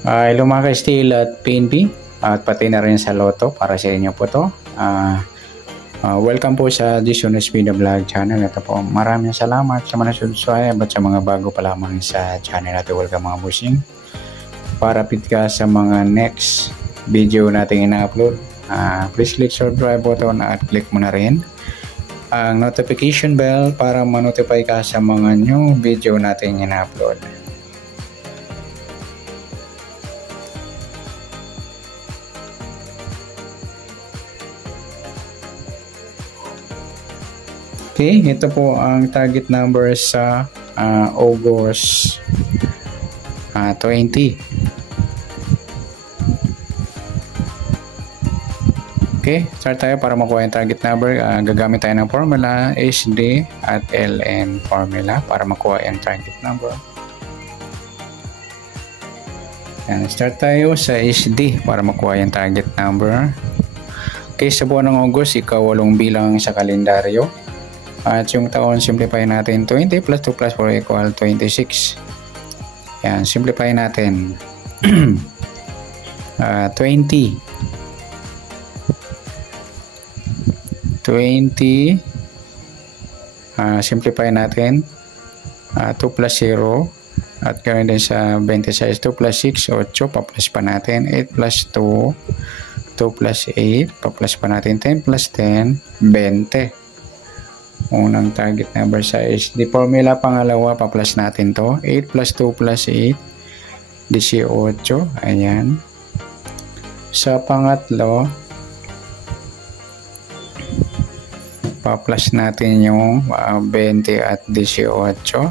Hello mga ka-steel at PNP at pati na rin sa Lotto, para sa inyo po to. Welcome po sa Dishonest Video Vlog channel. Ito po, maraming salamat sa mga subscribe at sa mga bago pa lamang sa channel natin. Welcome mga busing. Para pit ka sa mga next video natin ina-upload, please click subscribe button at click mo na rin ang notification bell para ma-notify ka sa mga new video natin ina-upload. Okay, ito po ang target number sa August 20. Okay, start tayo para makuha yung target number. Gagamit tayo ng formula HD at LN formula para makuha yung target number. Yan, start tayo sa HD para makuha yung target number. Okay, sa buwan ng August, ika-8 bilang sa kalendaryo. At yung taon, simplify natin 20 plus 2 plus 4 equal 26. Yan, simplify natin. 20. Simplify natin. 2 plus 0. At ganoon din sa 26. 2 plus 6, 8. Pa-plus pa natin. 8 plus 2. 2 plus 8. Pa-plus pa natin. 10 plus 10. 20. Unang target number sa SD formula. Pangalawa, pa-plus natin to. 8 plus 2 plus 8, 18. Ayan. Sa pangatlo, pa-plus natin yung 20 at 18. 0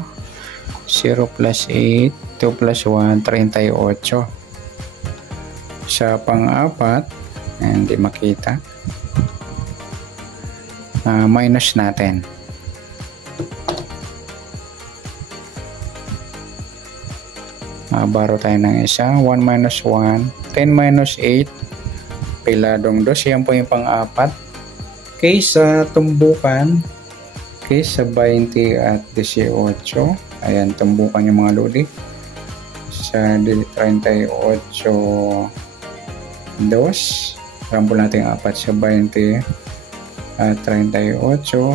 plus 8, 2 plus 1, 38. Sa pang-apat, hindi makita. Minus natin. Baro tayo ng isa. 1 minus 1. 10 minus 8. Piladong 2. Yan po yung pang-apat. Okay, sa tumbukan. Okay, sa 20 at 18. Ayan, tumbukan yung mga lodi. Sa 38, 2. Rambol natin 4 sa 20. At 38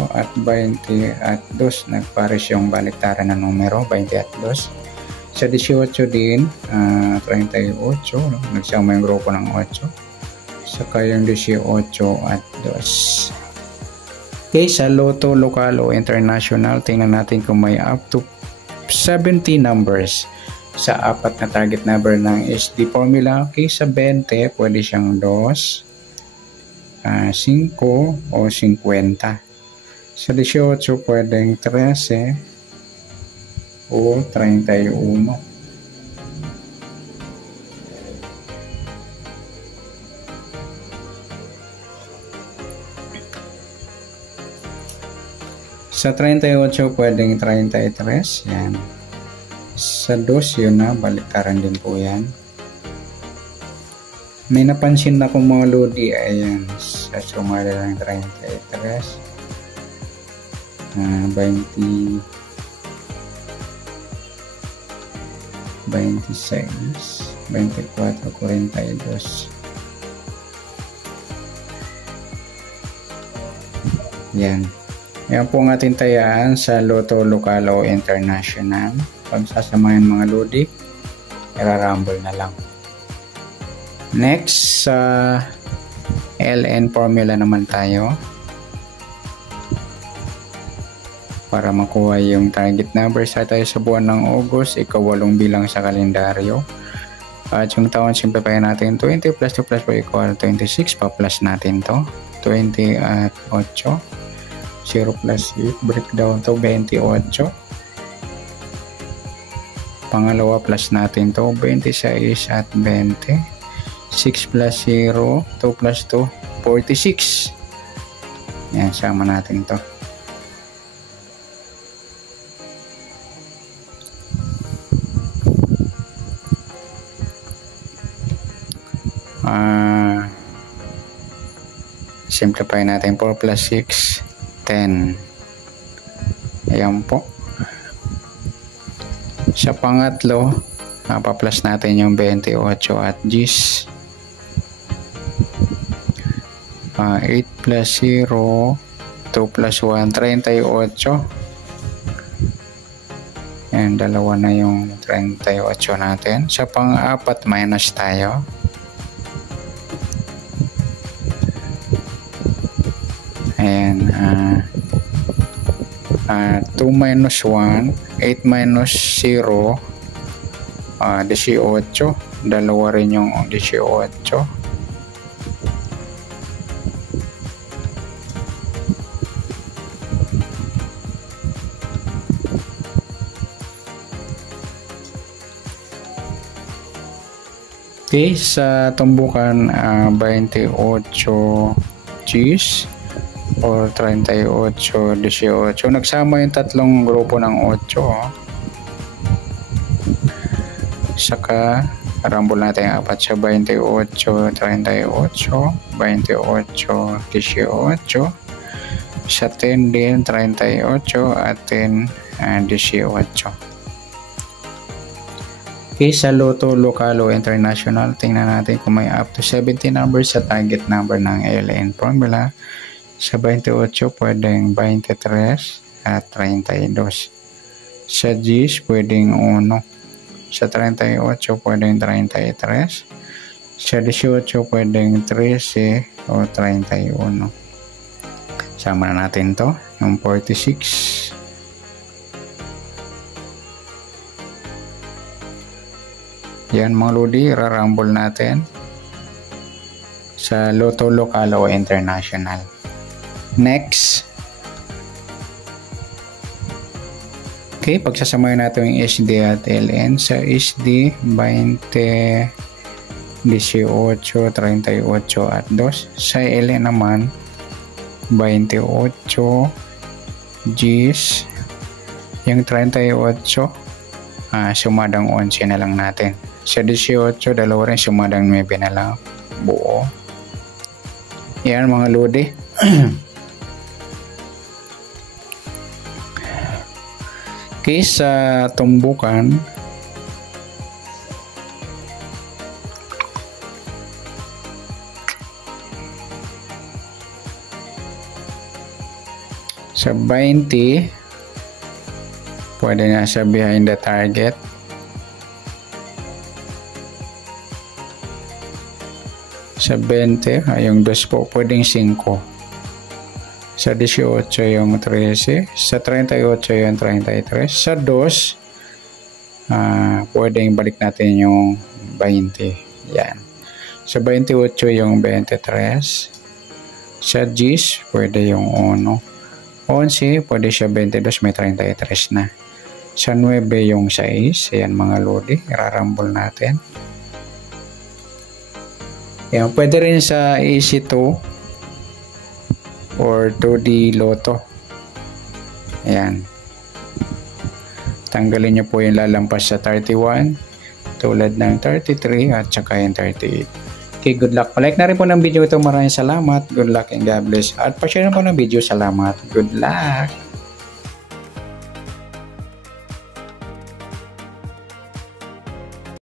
at 20 at 2. Nagpares yung baliktaran ng numero, 20 at 2. Sa 18 din, 38, nagsama yung grupo ng 8. Saka yung 18 at 2. Okay, sa Lotto, local o international, tingnan natin kung may up to 70 numbers sa apat na target number ng SD formula. Okay, sa 20, pwede siyang 2. 5 o 50. Sa 18 pwedeng 13 o 31. Sa 38 pwedeng 33. Yan. Sa 2 yun na, baliktaran din po yan. May napansin na kong mga lodi. Ayan, sa sumali ng 33, 20, 26, 24, 42. Yan. Yan po ang ating tayaan sa Lotto, local o international. Pag sasamahin mga lodi, irarumble na lang. Next, sa LN formula naman tayo para makuha yung target number. Sa tayo sa buwan ng August, ika-8 bilang sa kalendaryo. At yung taon, simplify natin 20 plus 2 plus 4 equal 26. Pa-plus natin to. 20 at 8. 0 plus 8. Breakdown to 28. Pangalawa, plus natin to. 26 at 20. 6 plus 0, 2 plus 2, 46. Yan, sama natin to. Simplify natin. 4 plus 6, 10. Ayan po. Sa pangatlo, Pa-plus natin yung 28 at G's. 8 plus 0, 2 plus 1, 38. And dalawa na yung 38 natin. Sa pang-apat, minus tayo. Ayan. 2 minus 1, 8 minus 0, 18. Dalawa rin yung 18. Okay, sa tumbukan 28 G's or 38, 18. Nagsama yung tatlong grupo ng 8. Saka rambol natin yung apat sa 28, 38, 28, 18. Sa 10 din 38 at 10, 18. Okay, sa Lotto Local o International, tingnan natin kung may up to 70 numbers sa target number ng LN formula. Sa 28, pwedeng 23 at 32. Sa G's, pwedeng 1. Sa 38, pwedeng 33. Sa 18, pwedeng 13 o 31. Sama na natin to, yung 46. Yan mga lodi, rarambol natin sa Lotto Local o International. Next. Okay, pagsasamahin natin yung SD at LN. Sa SD, 20, 18, 38 at 2. Sa LN naman, 28 G's. Yung 38, sumadang 11 na lang natin. Sa 18, dalawa rin, sumadang 9 na lang. Buo. Yan mga lodi. Okay, sa tumbukan, sa 20, pwede na sa behind the target. Sa 20, yung 2 po, pwedeng 5. Sa 18, yung 13. Sa 38, yung 33. Sa 2, pwedeng balik natin yung 20. Yan. Sa 28, yung 23. Sa G's, pwede yung 1. 11, pwede siya 22, may 33 na. Sa 9, yung 6. Ayan mga lodi, irarambol natin. Yan, pwede rin sa EC2 or 2D Lotto. Ayan. Tanggalin nyo po yung lalampas sa 31 tulad ng 33 at saka yung 38. Okay, good luck. Palike na rin po ng video ito. Maraming salamat. Good luck and God bless. At pa-share na po ng video. Salamat. Good luck.